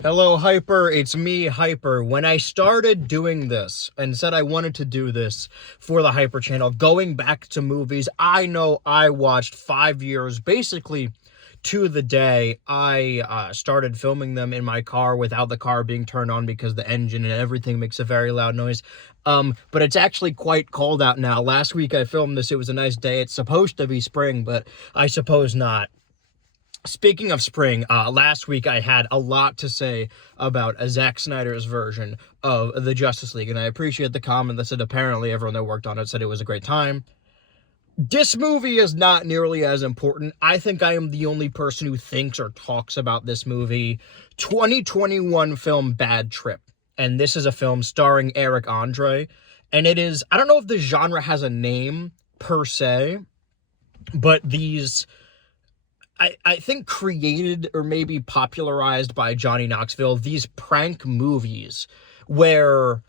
Hello, Hyper. It's me, Hyper. When I started doing this and said I wanted to do this for the Hyper channel, going back to movies, I know I watched 5 years, basically to the day. I started filming them in my car without the car being turned on because the engine and everything makes a very loud noise. But it's actually quite cold out now. Last week I filmed this. It was a nice day. It's supposed to be spring, but I suppose not. Speaking of spring, last week I had a lot to say about Zack Snyder's version of the Justice League, and I appreciate the comment that said apparently everyone that worked on it said it was a great time. This movie is not nearly as important. I think I am the only person who thinks or talks about this movie. 2021 film Bad Trip, and this is a film starring Eric Andre, and it is, I don't know if the genre has a name per se, but I think created or maybe popularized by Johnny Knoxville, these prank movies where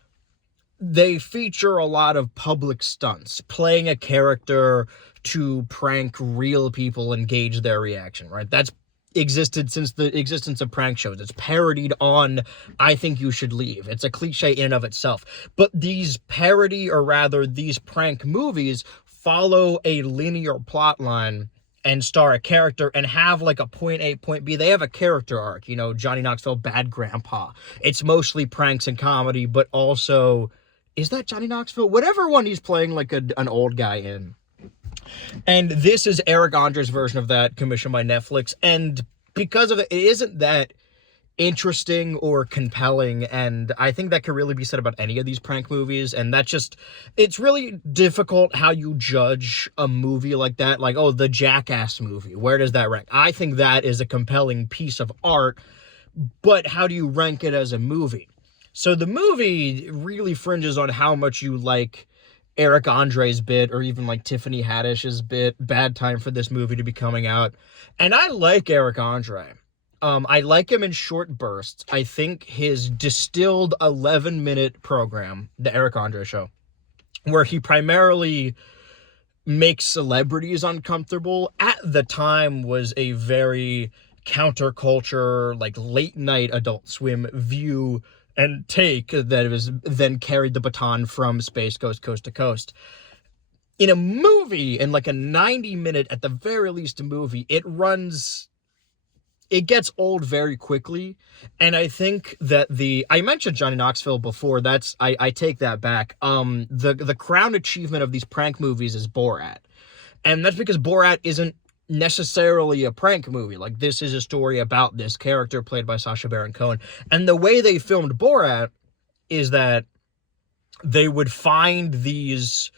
they feature a lot of public stunts, playing a character to prank real people and gauge their reaction, right? That's existed since the existence of prank shows. It's parodied on I Think You Should Leave. It's a cliche in and of itself. But these parody, or rather these prank movies, follow a linear plot line and star a character and have like a point A, point B. They have a character arc, Johnny Knoxville, Bad Grandpa. It's mostly pranks and comedy, but also, is that Johnny Knoxville? Whatever one he's playing like an old guy in. And this is Eric Andre's version of that, commissioned by Netflix. And because of it, it isn't that interesting or compelling, and I think that could really be said about any of these prank movies. And it's really difficult how you judge a movie like that, like, oh, the Jackass movie, where does that rank? I think that is a compelling piece of art, but how do you rank it as a movie? So the movie really fringes on how much you like Eric Andre's bit, or even like Tiffany Haddish's bit, Bad Time for This Movie to Be Coming Out. And I like Eric Andre. I like him in short bursts. I think his distilled 11-minute program, The Eric Andre Show, where he primarily makes celebrities uncomfortable, at the time was a very counterculture, like late night Adult Swim view and take that was then carried the baton from Space Ghost Coast to Coast. In a movie, in like a 90-minute, at the very least, a movie, it gets old very quickly. And I think that I mentioned Johnny Knoxville before. I take that back. The crown achievement of these prank movies is Borat. And that's because Borat isn't necessarily a prank movie. Like, this is a story about this character played by Sacha Baron Cohen. And the way they filmed Borat is that they would find these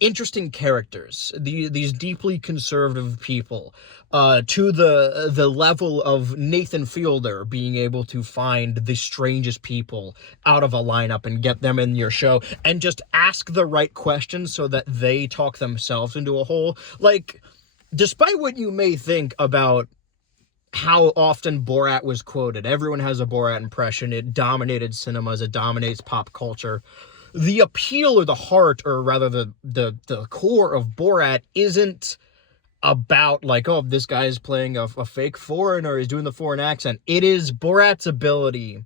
interesting characters, these deeply conservative people, to the level of Nathan Fielder being able to find the strangest people out of a lineup and get them in your show and just ask the right questions so that they talk themselves into a hole. Like, despite what you may think about how often Borat was quoted, everyone has a Borat impression. It dominated cinemas. It dominates pop culture. The appeal, or the heart, or rather the core of Borat isn't about like, oh, this guy is playing a fake foreigner, he's doing the foreign accent. It is Borat's ability,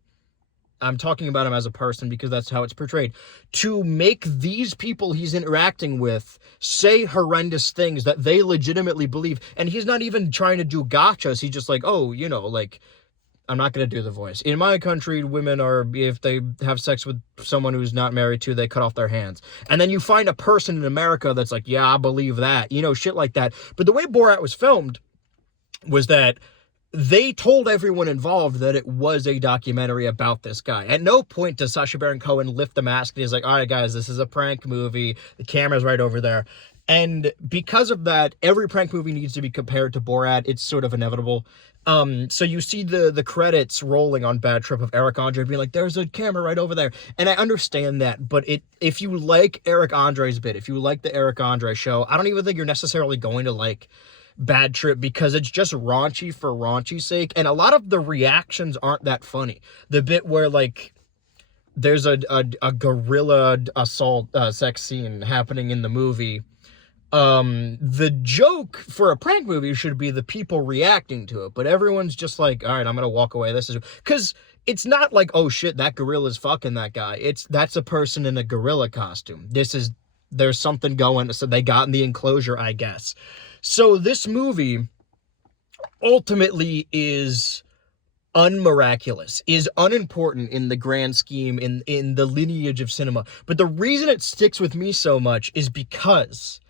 I'm talking about him as a person because that's how it's portrayed, to make these people he's interacting with say horrendous things that they legitimately believe. And he's not even trying to do gotchas. He's just like, oh, like, I'm not going to do the voice. In my country, women are, if they have sex with someone who's not married to, they cut off their hands. And then you find a person in America that's like, yeah, I believe that, shit like that. But the way Borat was filmed was that they told everyone involved that it was a documentary about this guy. At no point does Sacha Baron Cohen lift the mask and he's like, all right, guys, this is a prank movie. The camera's right over there. And because of that, every prank movie needs to be compared to Borat. It's sort of inevitable. So you see the credits rolling on Bad Trip of Eric Andre being like, there's a camera right over there. And I understand that, but if you like Eric Andre's bit, if you like the Eric Andre Show, I don't even think you're necessarily going to like Bad Trip, because it's just raunchy for raunchy's sake. And a lot of the reactions aren't that funny. The bit where, like, there's a gorilla assault sex scene happening in the movie, The joke for a prank movie should be the people reacting to it, but everyone's just like, all right, I'm gonna walk away. This is because it's not like, oh shit, that gorilla's fucking that guy. That's a person in a gorilla costume. There's something going, so they got in the enclosure, I guess. So this movie ultimately is unmiraculous, is unimportant in the grand scheme, in the lineage of cinema. But the reason it sticks with me so much is because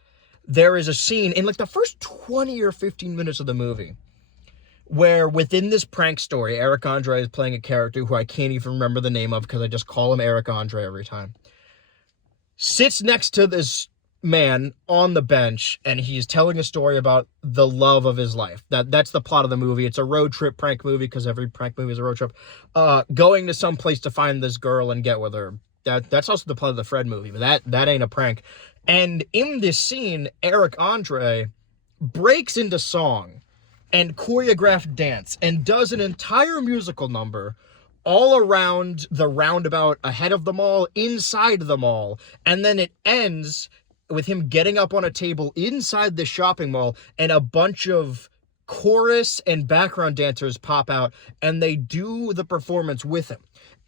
there is a scene in like the first 20 or 15 minutes of the movie where within this prank story, Eric Andre is playing a character who I can't even remember the name of because I just call him Eric Andre every time, sits next to this man on the bench, and he's telling a story about the love of his life. That's the plot of the movie. It's a road trip prank movie because every prank movie is a road trip. Going to some place to find this girl and get with her. That's also the plot of the Fred movie, but that ain't a prank. And in this scene, Eric Andre breaks into song and choreographed dance and does an entire musical number all around the roundabout ahead of the mall, inside the mall, and then it ends with him getting up on a table inside the shopping mall, and a bunch of chorus and background dancers pop out, and they do the performance with him.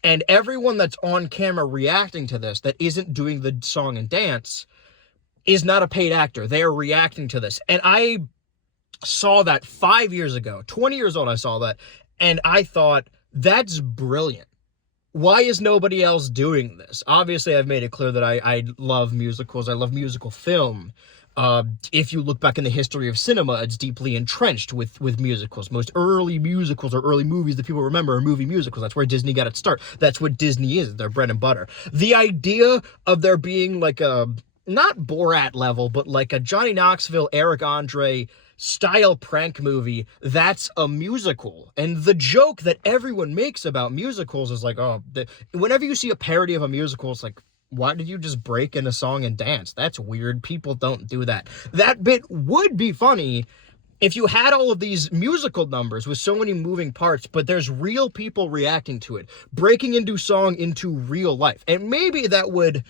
And everyone that's on camera reacting to this, that isn't doing the song and dance, is not a paid actor. They are reacting to this. And I saw that 5 years ago, 20 years old, I saw that, and I thought, that's brilliant. Why is nobody else doing this? Obviously, I've made it clear that I love musicals. I love musical film. If you look back in the history of cinema, it's deeply entrenched with musicals. Most early musicals or early movies that people remember are movie musicals. That's where Disney got its start. That's what Disney is, their bread and butter. The idea of there being like a, not Borat level, but like a Johnny Knoxville, Eric Andre style prank movie that's a musical. And the joke that everyone makes about musicals is like, oh, whenever you see a parody of a musical, it's like, why did you just break in a song and dance? That's weird. People don't do that. That bit would be funny if you had all of these musical numbers with so many moving parts, but there's real people reacting to it, breaking into song into real life. And maybe that would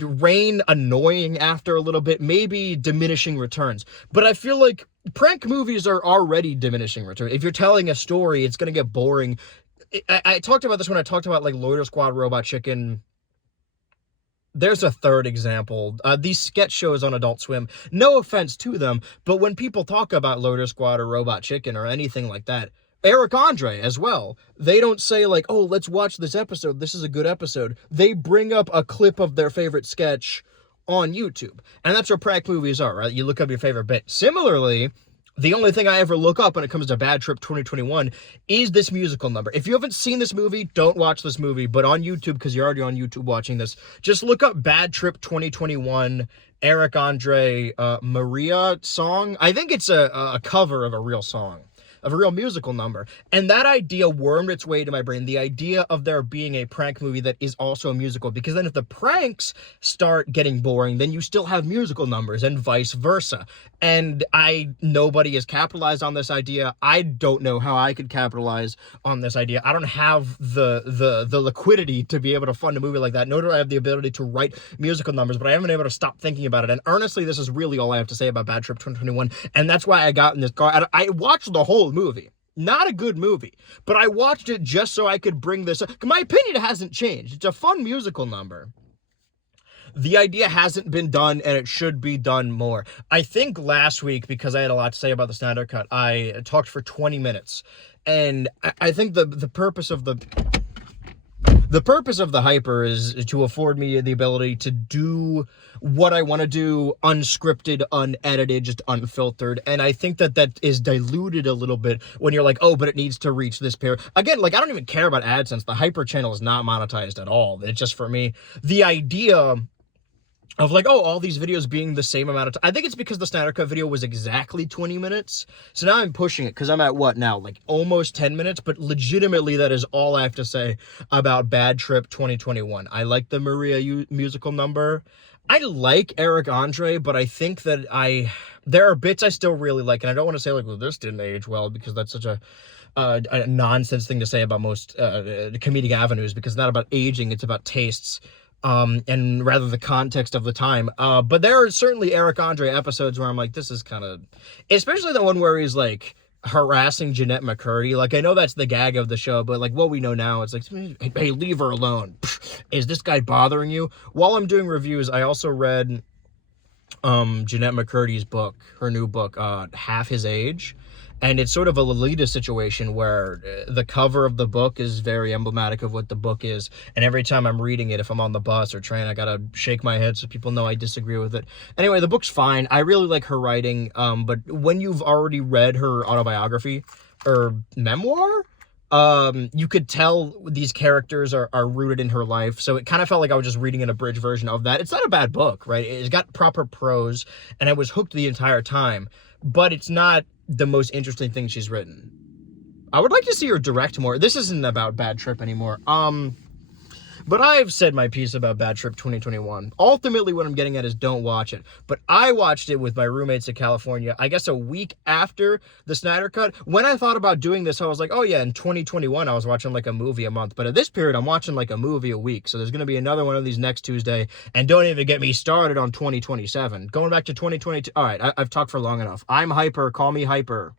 rain annoying after a little bit, maybe diminishing returns. But I feel like prank movies are already diminishing returns. If you're telling a story, it's going to get boring. I talked about this when I talked about like Loiter Squad, Robot Chicken. There's a third example. These sketch shows on Adult Swim, no offense to them, but when people talk about Loiter Squad or Robot Chicken or anything like that, Eric Andre as well, they don't say like, oh, let's watch this episode, this is a good episode. They bring up a clip of their favorite sketch on YouTube. And that's what prank movies are, right? You look up your favorite bit. Similarly, the only thing I ever look up when it comes to Bad Trip 2021 is this musical number. If you haven't seen this movie, don't watch this movie. But on YouTube, because you're already on YouTube watching this, just look up Bad Trip 2021, Eric Andre, Maria song. I think it's a cover of a real song, of a real musical number. And that idea wormed its way to my brain, the idea of there being a prank movie that is also a musical, because then if the pranks start getting boring, then you still have musical numbers and vice versa. And nobody has capitalized on this idea. I don't know how I could capitalize on this idea. I don't have the liquidity to be able to fund a movie like that, nor do I have the ability to write musical numbers, but I haven't been able to stop thinking about it. And honestly, this is really all I have to say about Bad Trip 2021. And that's why I got in this car. I watched the whole movie. Not a good movie, but I watched it just so I could bring this up. My opinion hasn't changed. It's a fun musical number. The idea hasn't been done, and it should be done more. I think last week, because I had a lot to say about the Snyder Cut, I talked for 20 minutes. And I think the purpose of the hyper is to afford me the ability to do what I want to do, unscripted, unedited, just unfiltered. And I think that is diluted a little bit when you're like, oh, but it needs to reach this pair. Again, like, I don't even care about AdSense. The hyper channel is not monetized at all. It's just, for me, the idea of like, oh, all these videos being the same amount of time. I think it's because the Snyder Cut video was exactly 20 minutes. So now I'm pushing it because I'm at what now? Like almost 10 minutes. But legitimately, that is all I have to say about Bad Trip 2021. I like the Maria musical number. I like Eric Andre, but I think that there are bits I still really like. And I don't want to say like, well, this didn't age well, because that's such a nonsense thing to say about most comedic avenues, because it's not about aging, it's about tastes. and rather the context of the time. But there are certainly Eric Andre episodes where I'm like, this is kind of, especially the one where he's like harassing Jeanette McCurdy. Like, I know that's the gag of the show, but like what we know now, it's like, hey, leave her alone. Is this guy bothering you? While I'm doing reviews, I also read Jeanette McCurdy's book, her new book, Half His Age. And it's sort of a Lolita situation where the cover of the book is very emblematic of what the book is. And every time I'm reading it, if I'm on the bus or train, I gotta shake my head so people know I disagree with it. Anyway, the book's fine. I really like her writing. But when you've already read her autobiography or memoir, you could tell these characters are rooted in her life. So it kind of felt like I was just reading an abridged version of that. It's not a bad book, right? It's got proper prose, and I was hooked the entire time. But it's not the most interesting thing she's written. I would like to see her direct more. This isn't about Bad Trip anymore. But I've said my piece about Bad Trip 2021. Ultimately, what I'm getting at is don't watch it. But I watched it with my roommates in California, I guess a week after the Snyder Cut. When I thought about doing this, I was like, oh yeah, in 2021, I was watching like a movie a month. But at this period, I'm watching like a movie a week. So there's going to be another one of these next Tuesday. And don't even get me started on 2027. Going back to 2022. All right, I've talked for long enough. I'm Hyper. Call me Hyper.